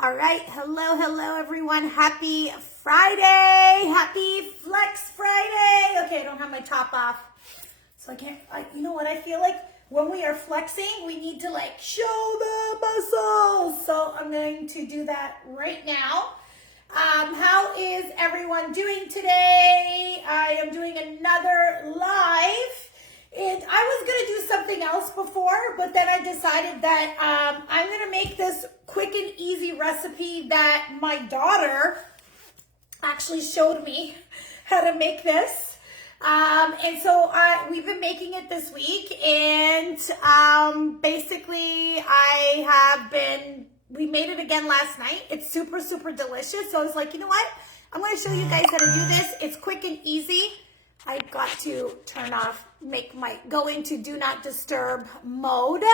All right, hello everyone. Happy Friday. Happy Flex Friday. Okay, I don't have my top off. So you know what? I feel like when we are flexing, we need to like show the muscles. So I'm going to do that right now. How is everyone doing today? I am doing another live. And I was going to do something else before, but then I decided that I'm going to make this quick and easy recipe that my daughter actually showed me how to make this. And so we've been making it this week, and basically we made it again last night. It's super, super delicious. So I was like, you know what? I'm going to show you guys how to do this. It's quick and easy. I got to go into do not disturb mode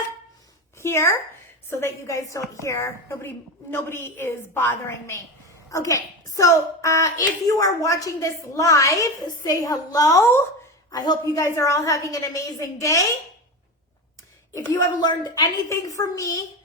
here so that you guys don't hear, nobody is bothering me. Okay, so if you are watching this live, say hello. I hope you guys are all having an amazing day. If you have learned anything from me,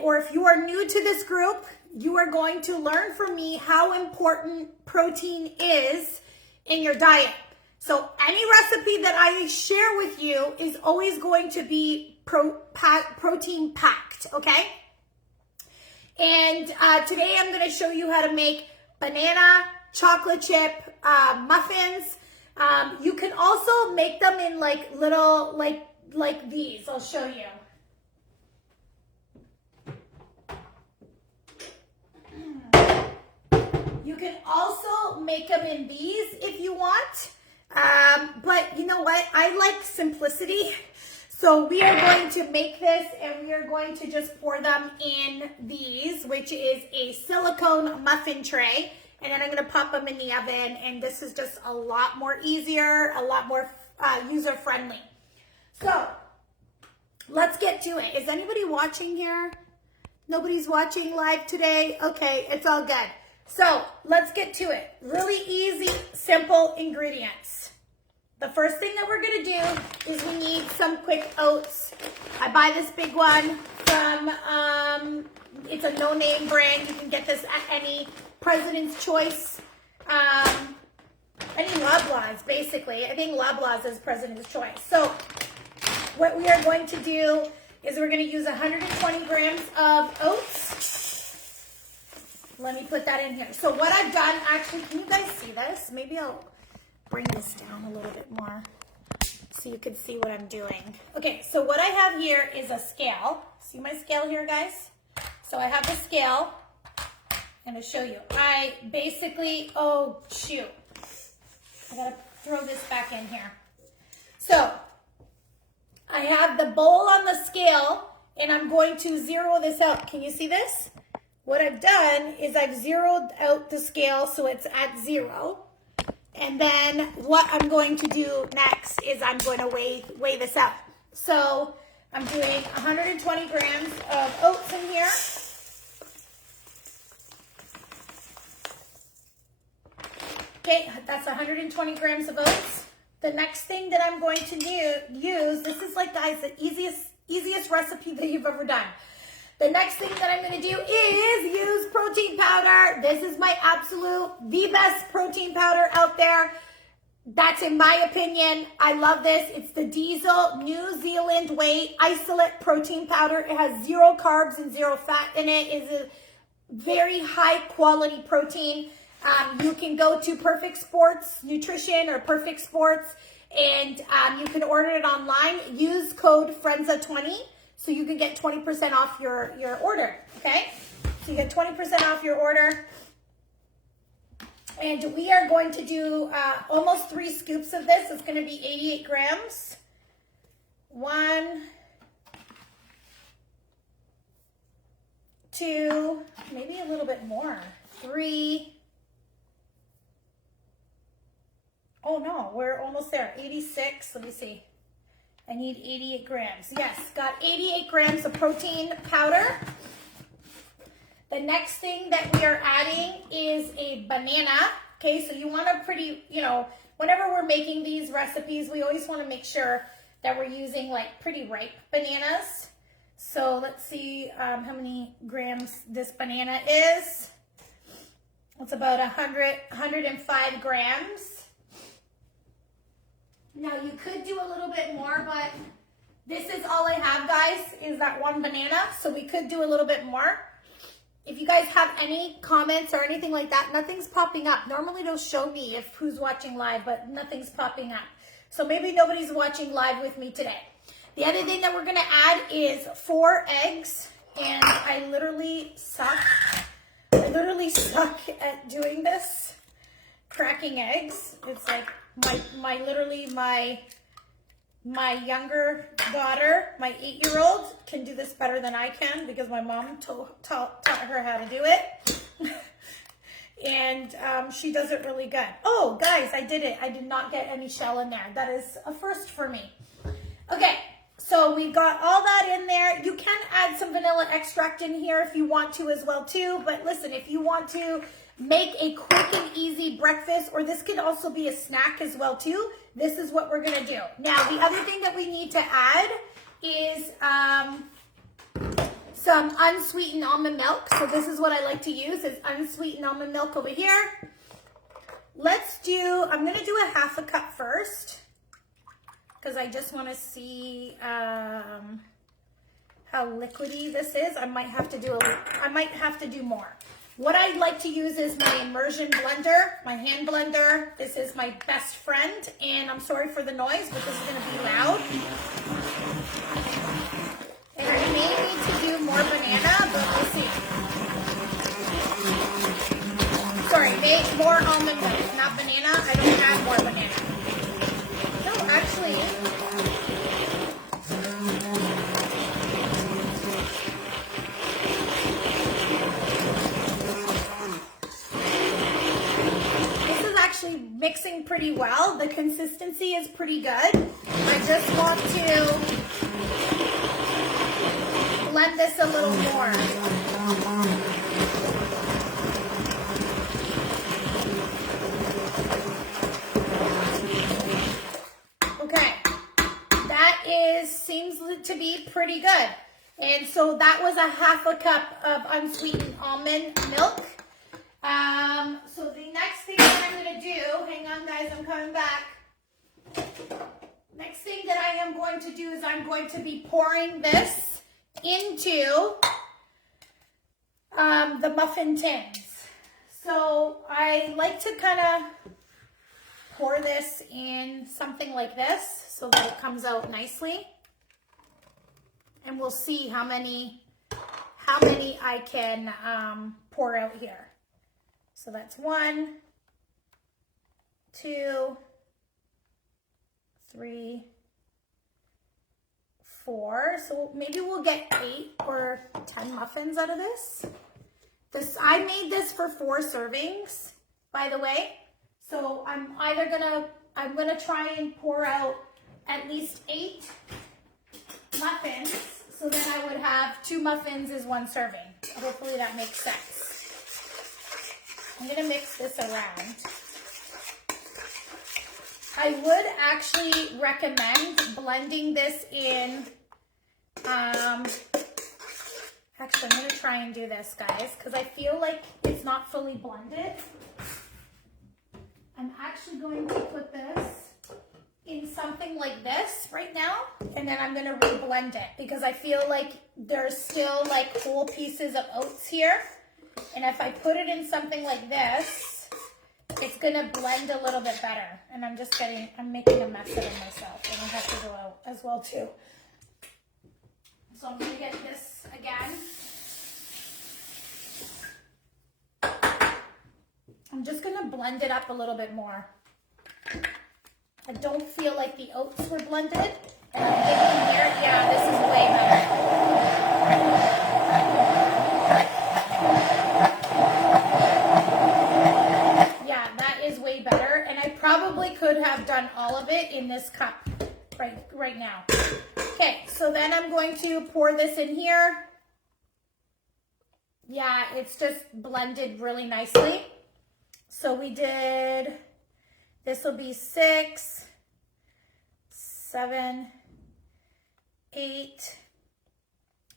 or if you are new to this group, you are going to learn from me how important protein is in your diet. So any recipe that I share with you is always going to be protein packed, okay? And today I'm going to show you how to make banana chocolate chip muffins. You can also make them in like little, like these. I'll show you. You can also make them in these if you want. But you know what? I like simplicity. So we are going to make this, and we are going to just pour them in these, which is a silicone muffin tray. And then I'm going to pop them in the oven. And this is just a lot more easier, a lot more user-friendly. So let's get to it. Is anybody watching here? Nobody's watching live today? Okay, it's all good. So let's get to it. Really easy, simple ingredients. The first thing that we're gonna do is we need some quick oats. I buy this big one from, it's a no-name brand. You can get this at any President's Choice, any Loblaws, basically. I think Loblaws is President's Choice. So what we are going to do is we're gonna use 120 grams of oats. Let me put that in here. So what I've done, actually, can you guys see this? Maybe I'll bring this down a little bit more so you can see what I'm doing. Okay, so what I have here is a scale. See my scale here, guys? So I have the scale. I'm going to show you. I basically, oh, shoot. I got to throw this back in here. So I have the bowl on the scale, and I'm going to zero this out. Can you see this? What I've done is I've zeroed out the scale so it's at 0. And then what I'm going to do next is I'm going to weigh this out. So I'm doing 120 grams of oats in here. Okay, that's 120 grams of oats. The next thing that I'm going to use, this is like, guys, the easiest recipe that you've ever done. The next thing that I'm going to do is use protein powder. This is my the best protein powder out there. That's in my opinion. I love this. It's the Diesel New Zealand Whey Isolate Protein Powder. It has 0 carbs and 0 fat in it. It's a very high quality protein. You can go to Perfect Sports Nutrition or Perfect Sports, and you can order it online. Use code FRENZA20. So you can get 20% off your order, okay? So you get 20% off your order. And we are going to do almost 3 scoops of this. It's going to be 88 grams. 1, 2, maybe a little bit more. 3. Oh no, we're almost there. 86, let me see. I need 88 grams. Yes, got 88 grams of protein powder. The next thing that we are adding is a banana. Okay, so you want a pretty, whenever we're making these recipes, we always want to make sure that we're using like pretty ripe bananas. So let's see how many grams this banana is. It's about 105 grams. Now you could do a little bit more, but this is all I have, guys, is that one banana. So we could do a little bit more. If you guys have any comments or anything like that, nothing's popping up. Normally it'll show me if who's watching live, but nothing's popping up. So maybe nobody's watching live with me today. The other thing that we're gonna add is 4 eggs, and I literally suck at doing this, cracking eggs. It's like my younger daughter, my 8-year-old, can do this better than I can because my mom taught her how to do it. And she does it really good. Oh, guys, I did it. I did not get any shell in there. That is a first for me. Okay, so we've got all that in there. You can add some vanilla extract in here if you want to as well too. But listen, if you want to make a quick and easy breakfast, or this could also be a snack as well too, this is what we're gonna do. Now, the other thing that we need to add is some unsweetened almond milk. So this is what I like to use, is unsweetened almond milk over here. I'm gonna do a 1/2 cup first, because I just wanna see how liquidy this is. I might have to do more. What I like to use is my immersion blender, my hand blender. This is my best friend, and I'm sorry for the noise, but this is gonna be loud. And I may need to do more banana, but we'll see. Sorry, more almond milk, not banana. I don't add more banana. No, actually. Mixing pretty well. The consistency is pretty good. I just want to blend this a little more. Okay, that seems to be pretty good. And so that was a 1/2 cup of unsweetened almond milk. So the next thing that I'm going to do, hang on guys, I'm coming back. Next thing that I am going to do is I'm going to be pouring this into the muffin tins. So I like to kind of pour this in something like this so that it comes out nicely. And we'll see how many I can pour out here. So that's 1, 2, 3, 4. So maybe we'll get 8 or 10 muffins out of this. I made this for 4 servings, by the way. So I'm gonna try and pour out at least 8 muffins. So then I would have 2 muffins is 1 serving. Hopefully that makes sense. I'm gonna mix this around. I would actually recommend blending this in. Actually, I'm gonna try and do this, guys, because I feel like it's not fully blended. I'm actually going to put this in something like this right now, and then I'm gonna re-blend it because I feel like there's still like whole pieces of oats here. And if I put it in something like this, it's gonna blend a little bit better. And I'm making a mess of it myself. And I have to go out as well too. So I'm gonna get this again. I'm just gonna blend it up a little bit more. I don't feel like the oats were blended. And I'm thinking here, yeah, this is way better. Better, and I probably could have done all of it in this cup right now. Okay, so then I'm going to pour this in here. Yeah, it's just blended really nicely. So we did, this will be 6, 7, 8,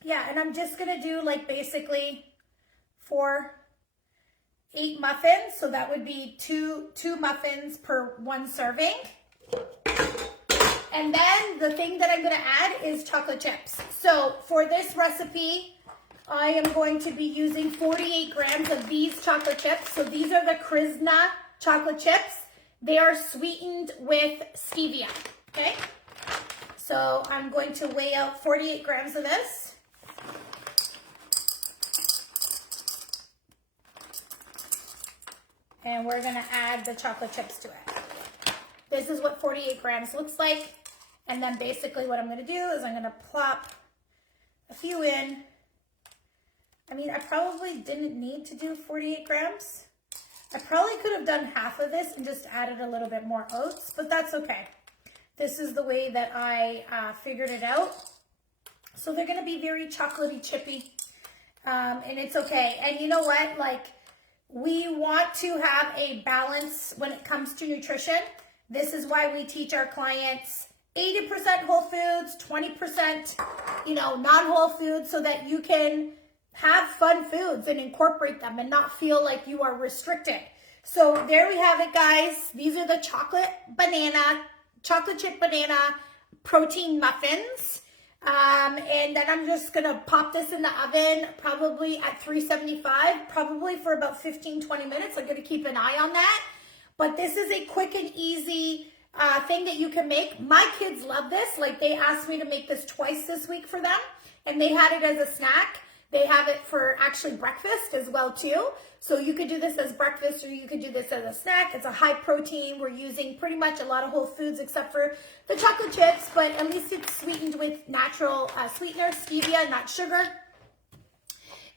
Yeah, and I'm just gonna do like basically 8 muffins. So that would be two muffins per 1 serving. And then the thing that I'm gonna add is chocolate chips. So for this recipe, I am going to be using 48 grams of these chocolate chips. So these are the Krishna chocolate chips. They are sweetened with stevia, okay? So I'm going to weigh out 48 grams of this. And we're gonna add the chocolate chips to it. This is what 48 grams looks like. And then basically what I'm gonna do is I'm gonna plop a few in. I mean, I probably didn't need to do 48 grams. I probably could have done half of this and just added a little bit more oats, but that's okay. This is the way that I figured it out. So they're gonna be very chocolatey chippy, and it's okay. And you know what, like, we want to have a balance when it comes to nutrition. This is why we teach our clients 80% whole foods, 20%, non-whole foods, so that you can have fun foods and incorporate them and not feel like you are restricted. So there we have it, guys. These are the chocolate chip banana protein muffins. And then I'm just gonna pop this in the oven, probably at 375, probably for about 15-20 minutes. I'm gonna keep an eye on that. But this is a quick and easy thing that you can make. My kids love this. Like, they asked me to make this twice this week for them, and they had it as a snack. They have it for actually breakfast as well too. So you could do this as breakfast, or you could do this as a snack. It's a high protein. We're using pretty much a lot of whole foods except for the chocolate chips, but at least it's sweetened with natural sweetener, stevia, not sugar.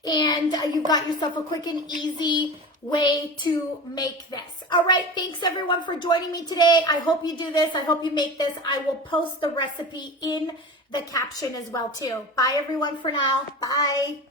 And you've got yourself a quick and easy way to make this. All right, thanks everyone for joining me today. I hope you do this. I hope you make this. I will post the recipe in the caption as well too. Bye everyone for now. Bye.